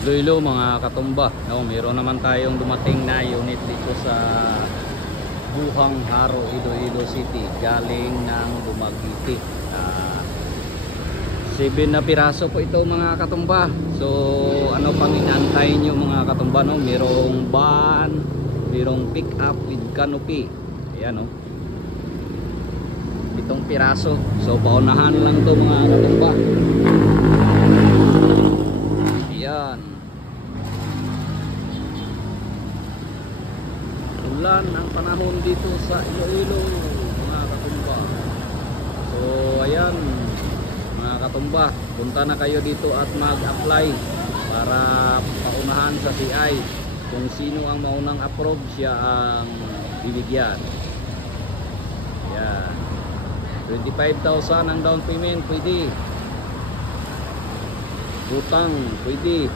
Iloilo mga katumba, no, meron naman tayong dumating na unit dito sa Buhang Haro, Iloilo City, galing ng Dumaguete. 7 na piraso po ito mga katumba. So ano pang inantay nyo mga katumba, no? Merong van, merong pick up with canopy. Ayan, no? 7 piraso. So paunahan lang to mga katumba. Ayan. Ulan ang panahon dito sa Iloilo mga katumba. So ayan mga katumba, punta na kayo dito at mag-apply para paunahan sa CI. Kung sino ang maunang approve, siya ang bibigyan. Ayan, 25,000 ang down payment, pwede. Utang, pwede.